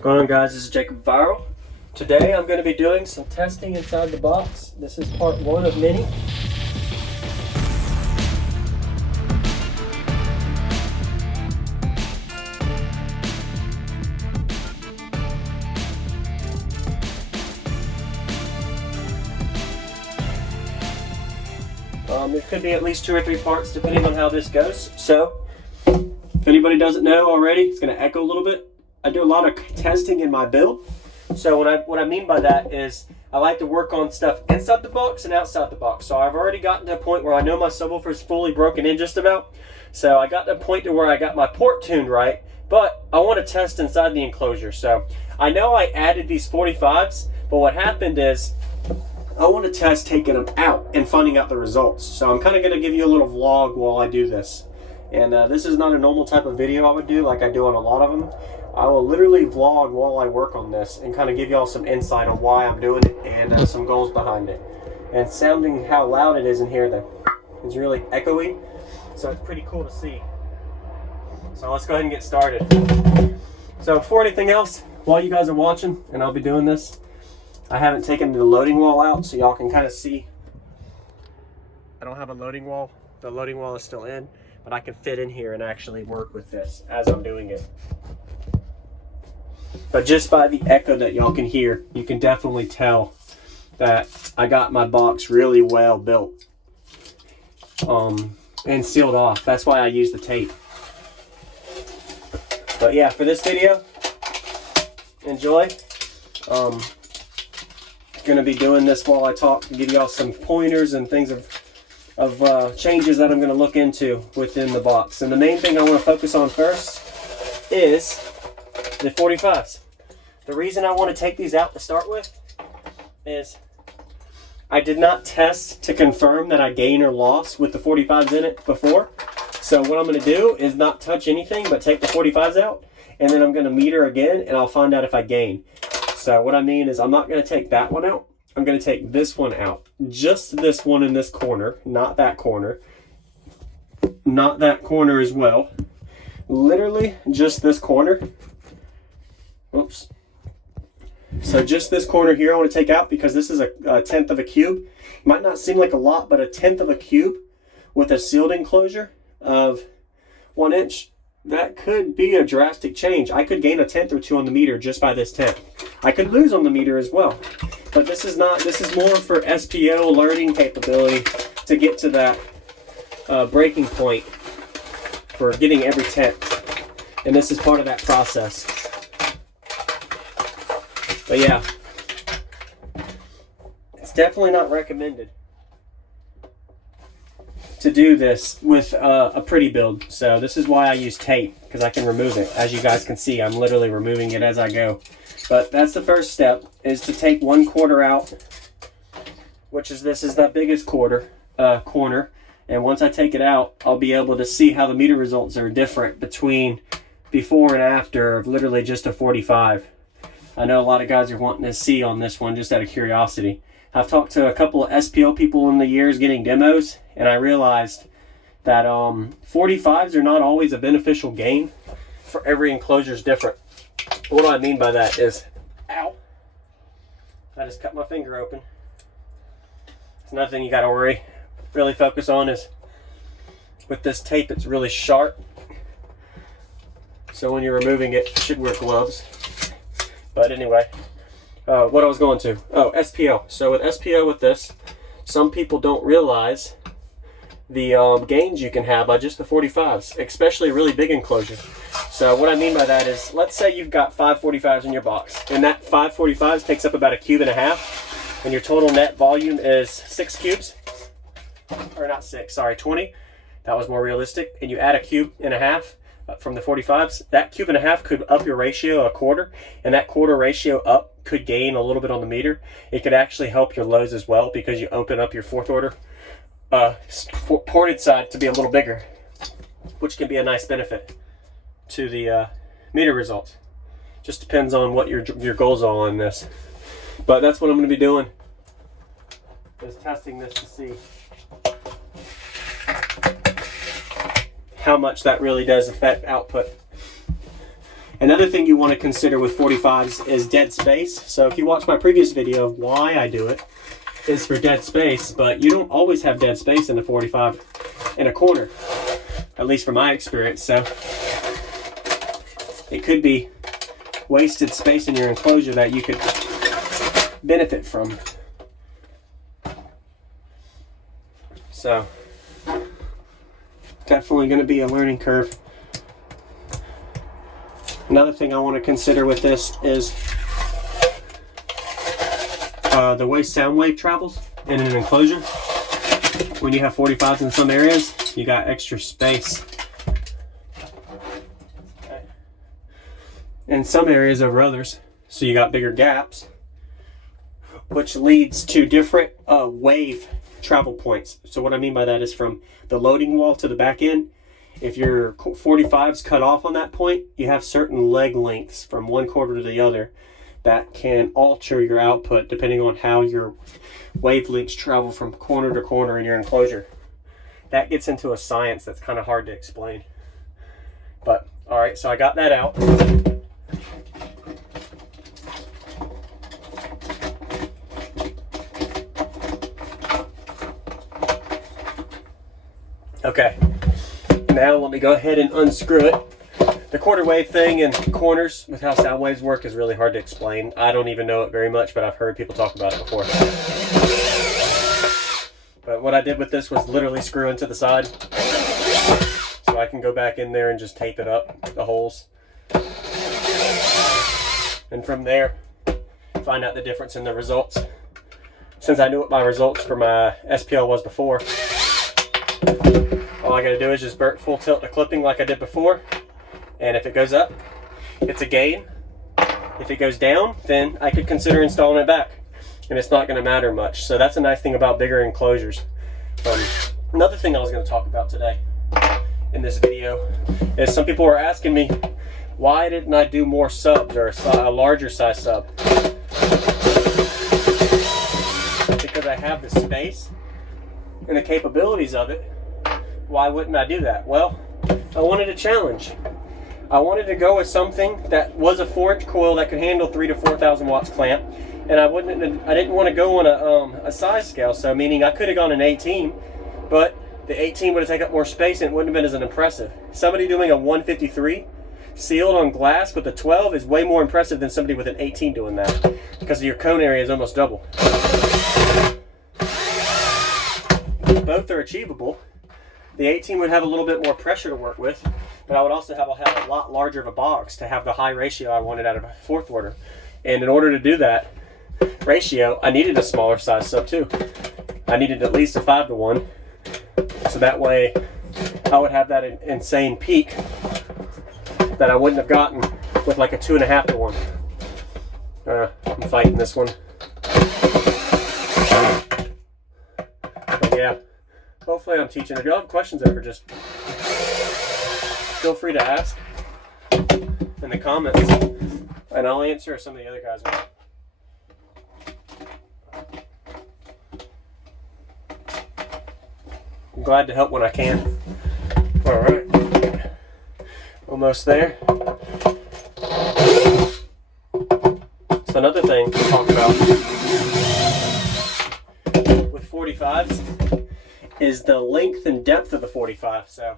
What's going on, guys? This is Jacob Viral. Today I'm going to be doing some testing inside the box. This is part one of many. It could be at least 2 or 3 parts depending on how this goes. So, if anybody doesn't know already, it's going to echo a little bit. I do a lot of testing in my build. So what I mean by that is I like to work on stuff inside the box and outside the box. So I've already gotten to a point where I know my subwoofer is fully broken in just about. So I got to a point to where I got my port tuned right, but I want to test inside the enclosure. So I know I added these 45s, but what happened is I want to test taking them out and finding out the results. So I'm kind of going to give you a little vlog while I do this. And this is not a normal type of video I would do like I do on a lot of them. I will literally vlog while I work on this and kind of give y'all some insight on why I'm doing it and some goals behind it. And sounding how loud it is in here, though, it's really echoey, so it's pretty cool to see. So let's go ahead and get started. So before anything else, while you guys are watching, and I'll be doing this, I haven't taken the loading wall out so y'all can kind of see. I don't have a loading wall. The loading wall is still in, but I can fit in here and actually work with this as I'm doing it. But just by the echo that y'all can hear, you can definitely tell that I got my box really well built and sealed off. That's why I use the tape. But yeah, for this video, enjoy. Gonna be doing this while I talk to give y'all some pointers and things of changes that I'm gonna look into within the box. And the main thing I want to focus on first is the 45s. The reason I want to take these out to start with is I did not test to confirm that I gain or loss with the 45s in it before. So what I'm going to do is not touch anything but take the 45s out, and then I'm going to meter again and I'll find out if I gain. So what I mean is I'm not going to take that one out. I'm going to take this one out. Just this one in this corner, not that corner. Not that corner as well. Literally just this corner. Oops. So just this corner here I want to take out because this is a tenth of a cube. It might not seem like a lot, but a tenth of a cube with a sealed enclosure of 1 inch, that could be a drastic change. I could gain a tenth or two on the meter just by this tenth. I could lose on the meter as well. But this is more for SPO learning capability to get to that breaking point for getting every tenth. And this is part of that process. But yeah, it's definitely not recommended to do this with a pretty build. So this is why I use tape, because I can remove it. As you guys can see, I'm literally removing it as I go. But that's the first step, is to take 1/4 out, which is this is that biggest corner. And once I take it out, I'll be able to see how the meter results are different between before and after of literally just a 45. I know a lot of guys are wanting to see on this one just out of curiosity. I've talked to a couple of SPO people in the years getting demos, and I realized that 45s are not always a beneficial gain. For every enclosure is different. What do I mean by that is, ow, I just cut my finger open. It's another thing you got to really focus on is with this tape, it's really sharp. So when you're removing it, you should wear gloves. But anyway, what I was going to, SPO. So with SPO with this, some people don't realize the gains you can have by just the 45s, especially a really big enclosure. So what I mean by that is, let's say you've got 5 45s in your box, and that 5 45s takes up about 1.5 cubes, and your total net volume is 6 cubes, or not 6, sorry, 20. That was more realistic. And you add 1.5 cubes from the 45s, that 1.5 cubes could up your ratio 1/4, and that 1/4 ratio up could gain a little bit on the meter. It could actually help your lows as well because you open up your 4th order ported side to be a little bigger, which can be a nice benefit to the meter results. Just depends on what your goals are on this. But that's what I'm going to be doing, is testing this to see how much that really does affect output. Another thing you want to consider with 45s is dead space. So if you watch my previous video of why I do it, is for dead space, but you don't always have dead space in a 45 in a corner, at least from my experience. So it could be wasted space in your enclosure that you could benefit from. So definitely going to be a learning curve. Another thing I want to consider with this is the way sound wave travels in an enclosure. When you have 45s in some areas, you got extra space. Okay. In some areas over others, so you got bigger gaps, which leads to different wave travel points. So what I mean by that is from the loading wall to the back end. If your 45's cut off on that point, you have certain leg lengths from one quarter to the other that can alter your output depending on how your wavelengths travel from corner to corner in your enclosure. That gets into a science that's kind of hard to explain. But all right, so I got that out. Okay, now let me go ahead and unscrew it. The quarter wave thing and corners with how sound waves work is really hard to explain. I don't even know it very much, but I've heard people talk about it before. But what I did with this was literally screw into the side, so I can go back in there and just tape it up, the holes. And from there, find out the difference in the results. Since I knew what my results for my SPL was before, all I gotta do is just full tilt the clipping like I did before. And if it goes up, it's a gain. If it goes down, then I could consider installing it back. And it's not gonna matter much. So that's a nice thing about bigger enclosures. Another thing I was gonna talk about today in this video is some people were asking me, why didn't I do more subs or a larger size sub? Because I have the space and the capabilities of it. Why wouldn't I do that? Well, I wanted a challenge. I wanted to go with something that was a 4-inch coil that could handle 3,000 to 4,000 watts clamp, and I didn't want to go on a size scale. So meaning I could have gone an 18, but the 18 would have taken up more space and it wouldn't have been as impressive. Somebody doing a 153 sealed on glass with a 12 is way more impressive than somebody with an 18 doing that, because your cone area is almost double. Both are achievable. The 18 would have a little bit more pressure to work with, but I would also have a lot larger of a box to have the high ratio I wanted out of a 4th order. And in order to do that ratio, I needed a smaller size sub too. I needed at least a 5-to-1. So that way I would have that insane peak that I wouldn't have gotten with like a 2.5-to-1. I'm fighting this one. But yeah, hopefully I'm teaching. If you have questions ever, just feel free to ask in the comments, and I'll answer some of the other guys. I'm glad to help when I can. All right, almost there. So another thing to talk about with 45s is the length and depth of the 45. So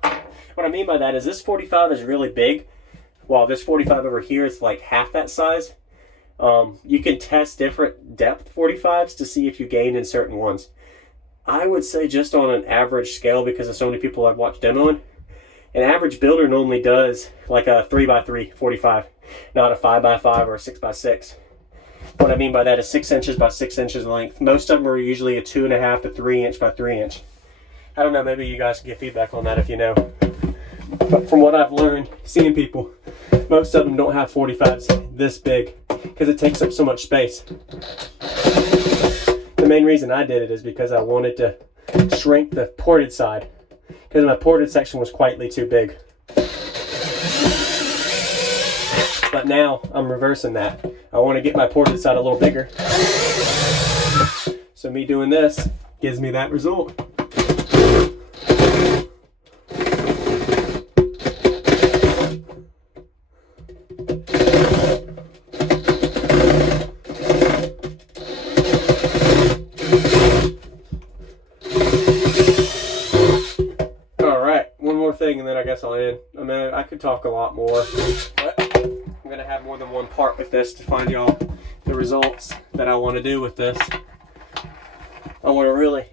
what I mean by that is this 45 is really big, while this 45 over here is like half that size. You can test different depth 45s to see if you gain in certain ones. I would say just on an average scale, because of so many people I've watched demoing, an average builder normally does like a 3x3 45, not a 5x5 or a 6x6. What I mean by that is 6 inches by 6 inches length. Most of them are usually a 2.5 to 3 inch by 3 inch. I don't know, maybe you guys can get feedback on that if you know. But from what I've learned, seeing people, most of them don't have 45s this big because it takes up so much space. The main reason I did it is because I wanted to shrink the ported side, because my ported section was quietly too big. But now I'm reversing that. I want to get my ported side a little bigger. So me doing this gives me that result. all in. I mean, I could talk a lot more, but I'm gonna have more than one part with this to find y'all the results that I want to do with this. I want to really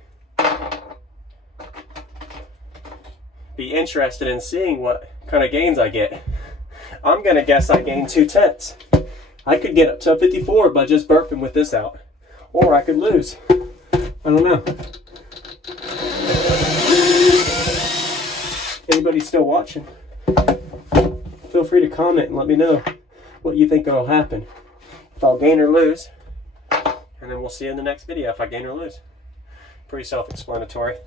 be interested in seeing what kind of gains I get. I'm gonna guess I gain 2/10. I could get up to a 54 by just burping with this out, or I could lose. I don't know. Anybody still watching? Feel free to comment and let me know what you think will happen. If I'll gain or lose. And then we'll see in the next video if I gain or lose. Pretty self-explanatory.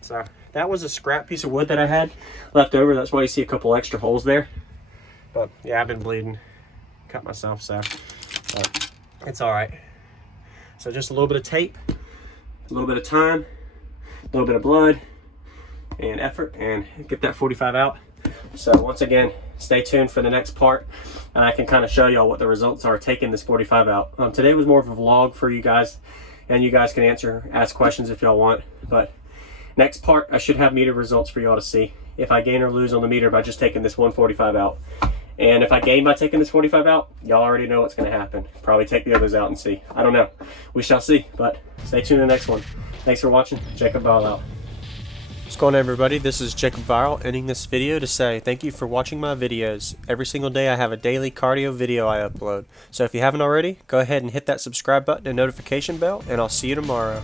So that was a scrap piece of wood that I had left over. That's why you see a couple extra holes there. But yeah, I've been bleeding. Cut myself, so but it's all right. So just a little bit of tape, a little bit of time, a little bit of blood and effort, and get that 45 out. So once again, stay tuned for the next part, and I can kind of show y'all what the results are taking this 45 out. Today was more of a vlog for you guys, and you guys can ask questions if y'all want. But next part, I should have meter results for y'all to see if I gain or lose on the meter by just taking this 145 out. And if I gain by taking this 45 out, y'all already know what's going to happen. Probably take the others out and see. I don't know. We shall see. But stay tuned to the next one. Thanks for watching. Jacob Viral out. What's going on, everybody? This is Jacob Viral, ending this video to say thank you for watching my videos. Every single day I have a daily cardio video I upload. So if you haven't already, go ahead and hit that subscribe button and notification bell, and I'll see you tomorrow.